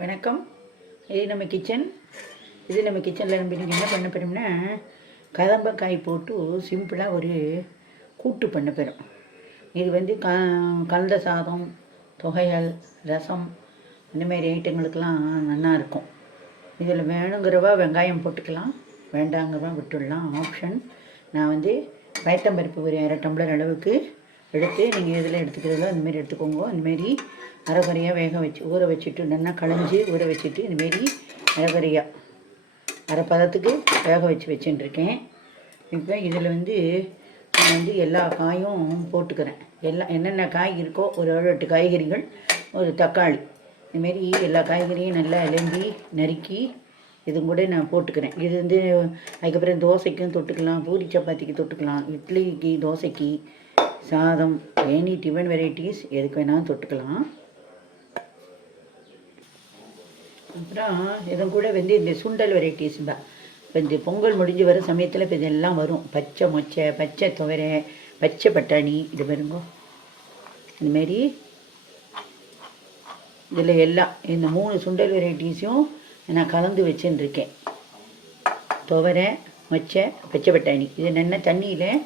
வணக்கம். இது நம்ம கிச்சன் இது நம்ம கிச்சனில் நம்ம இன்றைக்கி என்ன பண்ண போகிறோம்னா கதம்பக்காய் போட்டு சிம்பிளாக ஒரு கூட்டு பண்ண போகிறோம் இது வந்து க கலந்த சாதம் தொகையல் ரசம் இந்த மாதிரி ஐட்டங்களுக்கெல்லாம் நல்லா இருக்கும். இதில் வேணுங்கிறவா வெங்காயம் போட்டுக்கலாம். வேண்டாங்கிறவா விட்டுடலாம். ஆப்ஷன் நான் வந்து பயத்தம்பருப்பு ஒரு அரை டம்ளர் அளவுக்கு எடுத்து நீங்கள் எதில் எடுத்துக்கிறதோ அந்தமாரி எடுத்துக்கோங்க. அந்தமாரி அரைக்குறையாக வேக வச்சு ஊற வச்சுட்டு நல்லா களைஞ்சி ஊற வச்சுட்டு இந்தமாரி அரைக்குறையாக அரை பதத்துக்கு வேக வச்சு வச்சுட்டுருக்கேன். இப்போ இதில் வந்து நான் வந்து எல்லா காயும் போட்டுக்கிறேன். எல்லா என்னென்ன காய் இருக்கோ ஒரு ஏழு எட்டு காய்கறிகள் ஒரு தக்காளி. இதுமாரி எல்லா காய்கறியும் நல்லா இலம்பி நறுக்கி இது கூட நான் போட்டுக்கிறேன். இது வந்து அதுக்கப்புறம் தோசைக்கும் தொட்டுக்கலாம் பூரி சப்பாத்திக்கு தொட்டுக்கலாம் இட்லிக்கு தோசைக்கு சாதம் எனி டிஃபன் வெரைட்டிஸ் எதுக்கு வேணாலும் தொட்டுக்கலாம். அப்புறம் இதன் கூட வந்து இந்த சுண்டல் வெரைட்டிஸ் தான். இப்போ இந்த பொங்கல் முடிஞ்சு வர சமயத்தில் இப்போ இதெல்லாம் வரும். பச்சை மொச்சை பச்சை துவரை பச்சை பட்டாணி இது பாருங்க. இந்தமாரி இதில் எல்லாம் இந்த மூணு சுண்டல் வெரைட்டிஸையும் நான் கலந்து வச்சுன்னு இருக்கேன் துவரை மொச்சை பச்சை பட்டாணி. இது நல்லா தண்ணியில்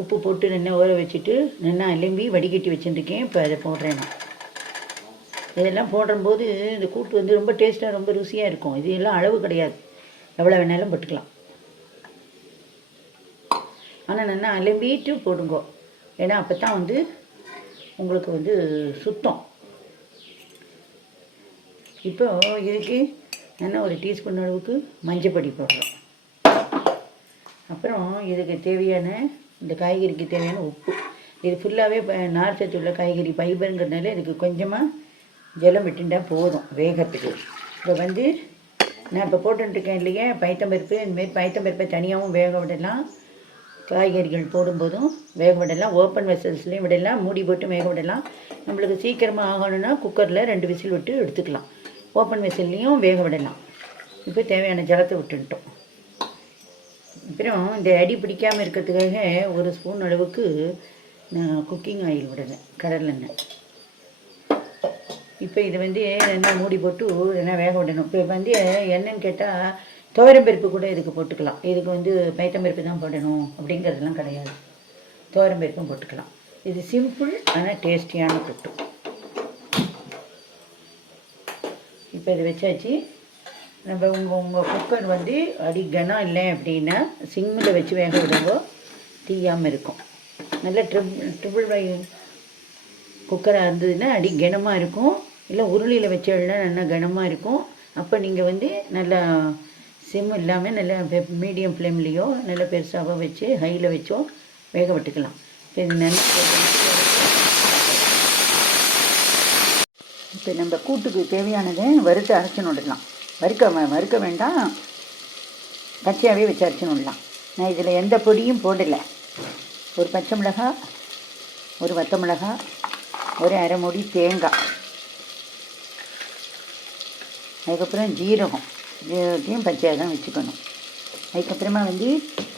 உப்பு போட்டு நின்று ஊற வச்சுட்டு நின்று அலம்பி வடிகட்டி வச்சுருக்கேன். இப்போ அதை போடுறேன் நான். இதெல்லாம் போடும்போது இந்த கூட்டு வந்து ரொம்ப டேஸ்ட்டாக ரொம்ப ருசியாக இருக்கும். இது எல்லாம் அளவு கிடையாது. எவ்வளோ வேணாலும் போட்டுக்கலாம். ஆனால் நல்லா அலம்பிட்டு போடுங்கோ. ஏன்னா அப்போ தான் வந்து உங்களுக்கு வந்து சுத்தம். இப்போ இதுக்கு நல்லா ஒரு டீஸ்பூன் அளவுக்கு மஞ்சப்பொடி போடுறோம். அப்புறம் இதுக்கு தேவையான இந்த காய்கறிக்கு தேவையான உப்பு. இது ஃபுல்லாகவே நார் சத்து உள்ள காய்கறி ஃபைபருங்கிறதுனால இதுக்கு கொஞ்சமாக ஜலம் விட்டுண்டா போதும் வேகத்துக்கு. இப்போ வந்து நான் இப்போ போட்டுருக்கேன் இல்லையா பைத்தம்பருப்பு இந்தமாரி பைத்தம்பருப்பை தனியாகவும் வேக விடலாம். காய்கறிகள் போடும்போதும் வேக விடலாம் ஓப்பன் வெசல்ஸ்லேயும் விடலாம் மூடி போட்டு வேக விடலாம். நம்மளுக்கு சீக்கிரமாக ஆகணும்னா குக்கரில் ரெண்டு விசில் விட்டு எடுத்துக்கலாம். ஓப்பன் வெசல்லையும் வேக விடலாம். இப்போ தேவையான ஜலத்தை விட்டுட்டோம். அப்புறம் இந்த அடி பிடிக்காமல் இருக்கிறதுக்காக ஒரு ஸ்பூன் அளவுக்கு நான் குக்கிங் ஆயில் விடுறேன் கடலெண்ணெய் இப்போ இது வந்து எண்ணெய் மூடி போட்டு எண்ணெய் வேக விடணும். இப்போ வந்து என்னன்னு கேட்டால் துவரம்பருப்பு கூட இதுக்கு போட்டுக்கலாம். இதுக்கு வந்து பைத்தம்பருப்பு தான் போடணும் அப்படிங்கிறதுலாம் கிடையாது. துவரம்பருப்பும் போட்டுக்கலாம். இது சிம்பிள் ஆனால் டேஸ்டியான கூட்டு. இப்போ இது வச்சாச்சு. நம்ம உங்கள் உங்கள் குக்கர் வந்து அடி கனம் இல்லை அப்படின்னா சிம்மில் வச்சு வேக விடுங்க தீயாமல் இருக்கும். நல்ல ட்ரிபிள் ட்ரிபிள் வை குக்கராக இருந்ததுன்னா அடி கனமாக இருக்கும். இல்லை உருளியில் வச்சோம்னா நல்லா கனமாக இருக்கும். அப்போ நீங்கள் வந்து நல்லா சிம் இல்லாமல் நல்லா மீடியம் ஃப்ளேம்லேயோ நல்லா பெருசாக வச்சு ஹையில் வச்சோ வேக விட்டுக்கலாம். இப்போ இப்போ நம்ம கூட்டுக்கு தேவையானதை வறுத்து அரைச்சு விடலாம். வறுக்க வறுக்க வேண்டாம். பச்சையாகவே வச்சு அரைச்சு நான் இதில் எந்த பொடியும் போடலை. ஒரு பச்சை மிளகா ஒரு வத்த மிளகா ஒரு அரை மூடி தேங்காய். அதுக்கப்புறம் ஜீரகம். ஜீரகத்தையும் பச்சையாக தான் வச்சுக்கணும். அதுக்கப்புறமா வந்து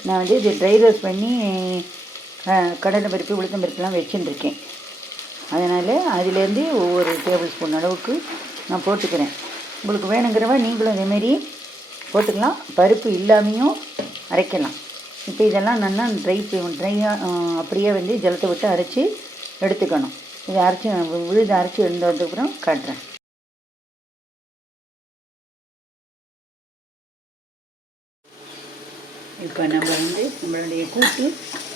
நான் வந்து இது ட்ரை ரோஸ்ட் பண்ணி கடலை பருப்பு உளுத்தம் பருப்புலாம் வச்சுட்டுருக்கேன். அதனால் அதுலேருந்து ஒவ்வொரு டேபிள் ஸ்பூன் அளவுக்கு நான் போட்டுக்கிறேன். உங்களுக்கு வேணுங்கிறவ நீங்களும் இதேமாரி போட்டுக்கலாம். பருப்பு இல்லாமையும் அரைக்கலாம். இப்போ இதெல்லாம் நல்லா ட்ரை ட்ரையாக அப்படியே வந்து ஜலத்தை விட்டு அரைச்சி எடுத்துக்கணும். இதை அரைச்சி விழுது அரைச்சி எடுத்ததுக்கப்புறம் காட்டுறேன். இப்போ நம்ம வந்து நம்மளுடைய கூட்டு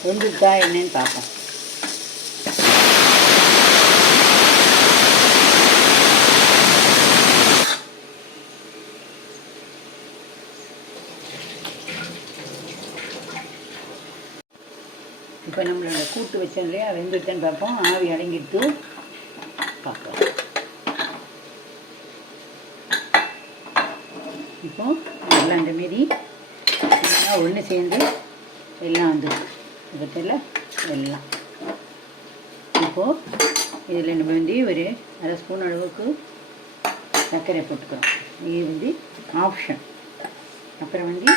வெந்துட்டா என்னன்னு பார்ப்போம் இப்போ நம்மளோட கூட்டு வச்சோம் இல்லையா வெந்துட்டேன்னு பார்ப்போம். ஆவி அடங்கிட்டு பார்ப்போம். இப்போ எல்லாம் இந்த மாரி எல்லாம் ஒன்று சேர்ந்து எல்லாம் வந்துடும் பற்றியில் எல்லாம். இப்போது இதில் நம்ம வந்து ஒரு அரை ஸ்பூன் அளவுக்கு சர்க்கரை போட்டுக்கிறோம். இது வந்து ஆப்ஷன். அப்புறம் வந்து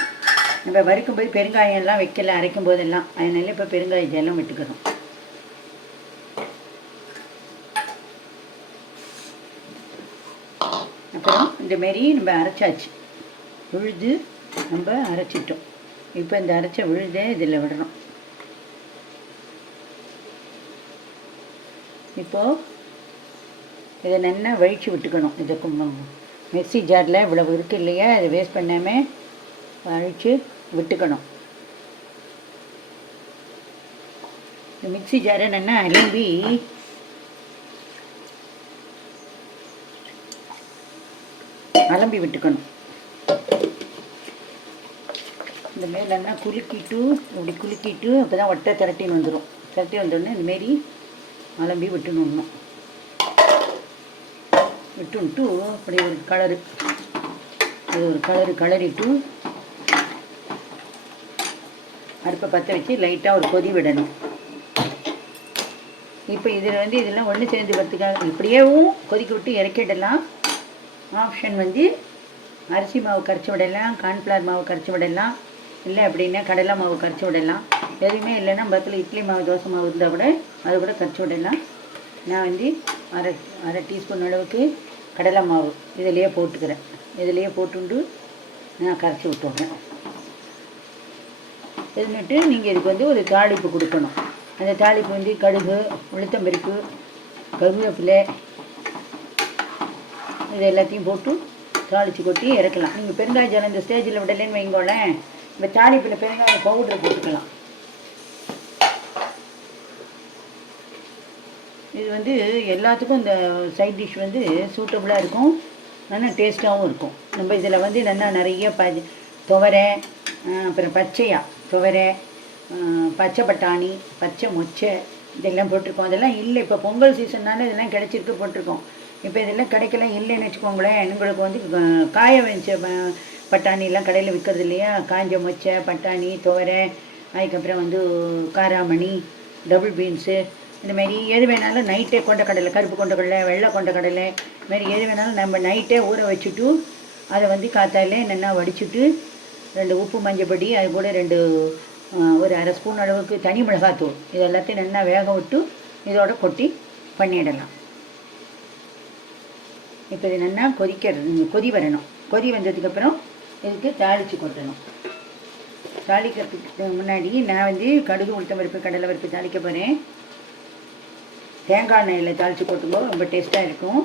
நம்ம வறுக்கும் போது பெருங்காயம் எல்லாம் வைக்கல அரைக்கும் போதெல்லாம் அதனால இப்போ பெருங்காய ஜலம் விட்டுக்கிறோம். அப்புறம் இந்த மாரி நம்ம அரைச்சாச்சு. உழுது நம்ம அரைச்சிட்டோம். இப்போ இந்த அரைச்ச விழுதை இதில் விடுறோம் இப்போது இதை நல்லா வழித்து விட்டுக்கணும். இதை கும்- ஜாரில் இவ்வளவு இருக்கு இல்லையா? இதை வேஸ்ட் பண்ணாமல் வழித்து விட்டுக்கணும். இந்த மிக்ஸி ஜாரை நல்லா அரும்பி அலம்பி விட்டுக்கணும். இந்த மேலன்னா குலுக்கிட்டு இப்படி குலுக்கிட்டு அப்போ தான் ஒட்டை திரட்டின்னு வந்துடும் திரட்டி வந்தோடனே இந்தமாரி அலம்பி விட்டுணும் விட்டுன்ட்டு அப்படி ஒரு கலரு அது ஒரு கலரு கலரிட்டு அடுப்பை பற்ற வச்சு லைட்டாக ஒரு கொதி விடணும். இப்போ இதில் வந்து இதெல்லாம் ஒன்று சேர்ந்து வரத்துக்காக இப்படியேவும் கொதிக்க விட்டு இறக்கிடலாம். ஆப்ஷன் வந்து அரிசி மாவு கரைச்சி விடலாம் கார்ன்ஃப்ளவர் மாவு கரைச்சி விடலாம். இல்லை அப்படின்னா கடலை மாவு கரைச்சி விடலாம். எதுவுமே இல்லைன்னா பக்கத்தில் இட்லி மாவு தோசை மாவு இருந்தால் கூட அது கூட கரைச்சி விடலாம். நான் வந்து அரை அரை டீஸ்பூன் அளவுக்கு கடலை மாவு இதிலையே போட்டுக்கிறேன். இதிலையே போட்டுண்டு நான் கரைச்சி விட்டுடுறேன். இருந்துட்டு நீங்கள் இதுக்கு வந்து ஒரு தாளிப்பு கொடுக்கணும். அந்த தாளிப்பு வந்து கடுகு உளுத்தம்பருப்பு கருவேப்பிலை இது எல்லாத்தையும் போட்டு தாளித்து கொட்டி இறக்கலாம். நீங்கள் பெருங்காய ஜலம் இந்த ஸ்டேஜில் விடலைன்னு வைங்கோளேன். இந்த தாளிப்பில் பெருங்காய பவுடர் போட்டுக்கலாம். இது வந்து எல்லாத்துக்கும் இந்த சைட் டிஷ் வந்து சூட்டபுளாக இருக்கும். நல்லா டேஸ்ட்டாகவும் இருக்கும். நம்ம இதில் வந்து நல்லா நிறைய ப துவரை அப்புறம் பச்சையாக துவரை பச்சை பட்டாணி பச்சை மொச்சை இதெல்லாம் போட்டிருக்கோம். அதெல்லாம் இல்லை. இப்போ பொங்கல் சீசன்னால இதெல்லாம் கிடைச்சிருக்கு போட்டிருக்கோம். இப்போ இதெல்லாம் கிடைக்கல இல்லைன்னு வச்சுக்கோங்களேன். எங்களுக்கு வந்து காய வச்ச ப- பட்டாணிலாம் கடையில் விற்கிறது இல்லையா? காஞ்ச மொச்சை பட்டாணி துவரை அதுக்கப்புறம் வந்து காராமணி டபுள் பீன்ஸு இந்தமாரி எது வேணாலும் நைட்டே கொண்ட கடலை கருப்பு கொண்ட கடலை வெள்ளை கொண்ட கடலை இதுமாரி எது வேணாலும் நம்ம நைட்டே ஊற வச்சுட்டு அதை வந்து காத்தாலே என்னென்னா வடிச்சுட்டு ரெண்டு உப்பு மஞ்சப்பொடி அது கூட ரெண்டு ஒரு அரை ஸ்பூன் அளவுக்கு தனி மிளகாத்தூள். இது எல்லாத்தையும் நல்லா வேக விட்டு இதோட கொட்டி பண்ணிடலாம். இப்போ இது நல்லா கொதிக்க கொதி வரணும். கொதி வந்ததுக்கப்புறம் இதுக்கு தாளித்து கொட்டணும். தாளிக்கிறதுக்கு முன்னாடி நான் வந்து கடுகு உளுத்தம் பருப்பு கடலை பருப்பு தாளிக்க போகிறேன் தேங்காய் எண்ணெயில் தாளித்து கொட்டும்போது ரொம்ப டேஸ்ட்டாக இருக்கும்.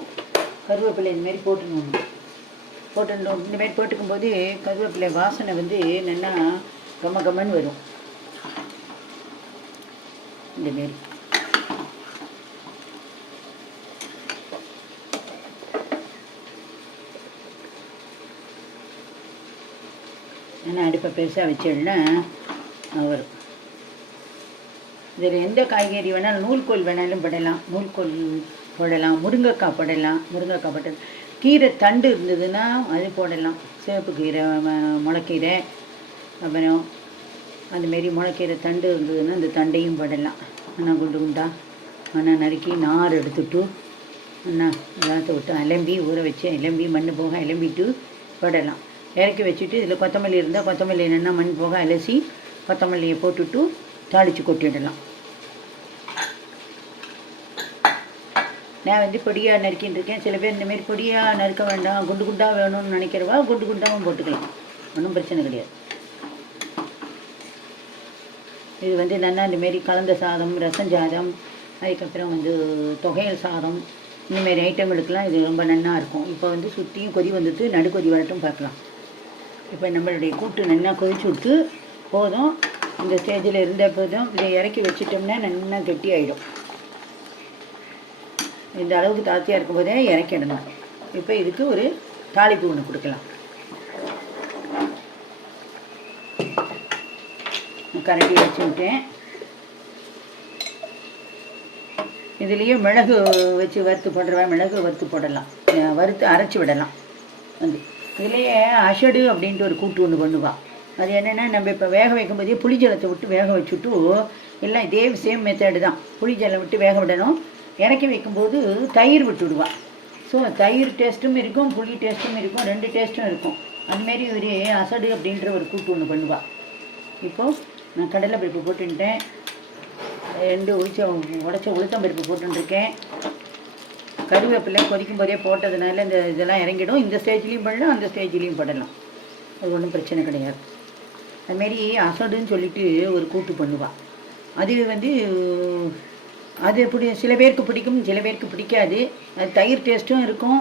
கருவேப்பிலை இந்த மாதிரி போட்டு இந்த மாதிரி போட்டுக்கும்போது கருவேப்பிலை வாசனை வந்து நல்லா கம கமன்னு வரும். இந்தமாரி ஏன்னா அடுப்பை பெருசாக வச்சிடனா வரும். இதில் எந்த காய்கறி வேணாலும் நூல்கோல் வேணாலும் போடலாம். நூல்கோல் போடலாம். முருங்கைக்காய் போடலாம். முருங்கைக்காய் போட்டு கீரை தண்டு இருந்ததுன்னா அது போடலாம். சிவப்பு கீரை முளைக்கீரை அப்புறம் அதுமாரி முளைக்கீரை தண்டு இருந்ததுன்னா அந்த தண்டையும் போடலாம். ஆனால் குண்டு குண்டா. ஆனால் நறுக்கி நார் எடுத்துட்டு அண்ணா எல்லாத்த விட்டு அலம்பி ஊற வச்சு அலம்பி மண் போக அலம்பிட்டு போடலாம். இறக்கி வச்சுட்டு இதில் கொத்தமல்லி இருந்தால் கொத்தமல்லி என்னென்னா மண் போக அலசி கொத்தமல்லியை போட்டுட்டு தாளித்து கொட்டிடலாம். நான் வந்து பொடியாக நறுக்கின்னு இருக்கேன். சில பேர் இந்தமாரி பொடியாக நறுக்க வேண்டாம் குண்டு குண்டாக வேணும்னு நினைக்கிறவா குண்டு குண்டாகவும் போட்டுக்கலாம். ஒன்றும் பிரச்சனை கிடையாது. இது வந்து நல்லா இந்தமாரி கலந்த சாதம் ரசம் சாதம் அதுக்கப்புறம் வந்து தொகையல் சாதம் இந்தமாரி ஐட்டங்களுக்கெல்லாம் இது ரொம்ப நன்னா இருக்கும். இப்போ வந்து சுற்றியும் கொதி வந்துட்டு நடுக்கொதி வரட்டும் பார்க்கலாம். இப்போ நம்மளுடைய கூட்டு நல்லா கொதிச்சு விட்டு போதும். இந்த ஸ்டேஜில் இருந்த போதும் இதை இறக்கி வச்சிட்டோம்னா நல்லா கெட்டி ஆகிடும் இந்த அளவுக்கு தாத்தியாக இருக்கும்போதே இறக்கிடணும் இப்போ இதுக்கு ஒரு தாளிப்பு ஒன்று கொடுக்கலாம். கரண்டி வச்சு விட்டேன். இதுலேயே மிளகு வச்சு வறுத்து போடுறவா மிளகு வறுத்து போடலாம். வறுத்து அரைச்சி விடலாம். வந்து. இதுலேயே அஷடு அப்படின்ட்டு ஒரு கூட்டு ஒன்று பண்ணுவாள் அது என்னென்னா நம்ம இப்போ வேக வைக்கும்போதே புளிஜலத்தை விட்டு வேக வச்சுட்டு எல்லாம் இதே சேம் மெத்தேடு தான். புளிஜலம் விட்டு வேக விடணும். இறக்கி வைக்கும்போது தயிர் விட்டு ஸோ தயிர் டேஸ்ட்டும் இருக்கும் புளி டேஸ்ட்டும் இருக்கும் ரெண்டு டேஸ்ட்டும் இருக்கும். அதுமாரி ஒரு அசடு அப்படின்ற ஒரு கூட்டு ஒன்று பண்ணுவாள் இப்போது நான் கடலை பருப்பு போட்டுட்டேன் ரெண்டு உளிச்ச உடச்ச உளுத்தம் பருப்பு போட்டுருக்கேன் கருவேப்பிலை கொதிக்கும் போதே போட்டதுனால இந்த இதெல்லாம் இறங்கிடும். இந்த ஸ்டேஜ்லேயும் பண்ணலாம் அந்த ஸ்டேஜ்லேயும் போடலாம் அது ஒன்றும் பிரச்சனை கிடையாது. அதுமாரி அசடுன்னு சொல்லிட்டு ஒரு கூட்டு பண்ணுவாள் அது வந்து அது எப்படி சில பேருக்கு பிடிக்கும் சில பேருக்கு பிடிக்காது. அது தயிர் டேஸ்ட்டும் இருக்கும்.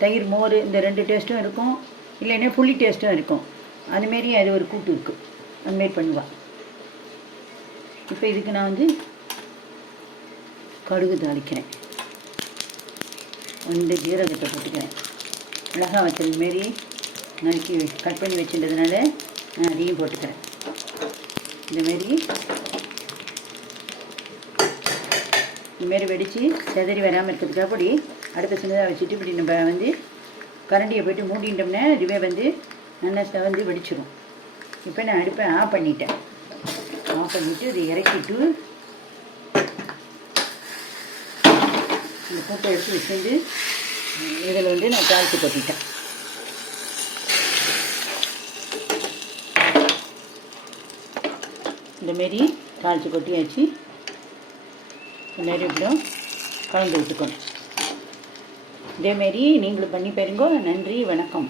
தயிர் மோர் இந்த ரெண்டு டேஸ்ட்டும் இருக்கும். இல்லைன்னா புளி டேஸ்ட்டும் இருக்கும். அதுமாரி அது ஒரு கூட்டு இருக்குது அதுமாரி பண்ணுவாள் இப்போ இதுக்கு நான் வந்து கடுகு தாளிக்கிறேன். வந்து ஜீரகத்தை போட்டுக்கிறேன். மிளகா வச்சது மாரி நறுக்கி கட் பண்ணி வச்சுட்டதுனால நான் அதையும் போட்டுக்கிறேன். இந்தமாரி இதுமாரி வெடித்து செதறி வராமல் இருக்கிறதுக்காக அப்படி அடுத்த சின்னதாக வச்சுட்டு இப்படி நம்ம வந்து கரண்டியை போயிட்டு மூடிட்டோம்னா இதுவே வந்து நல்லா செவந்து வெடிச்சிடும் இப்போ நான் அடுப்பை ஆஃப் பண்ணிட்டேன். ஆஃப் பண்ணிவிட்டு இதை இறக்கிட்டு இந்த கூட்டை எடுத்து வச்சுட்டு இதில் வந்து நான் தாளித்து கொட்டிட்டேன். இந்தமாரி தாளித்து கொட்டியாச்சு. இந்தமாரி இப்படியும் கலந்து விட்டுக்கணும். இதேமாரி நீங்களும் பண்ணி பாருங்க. நன்றி வணக்கம்.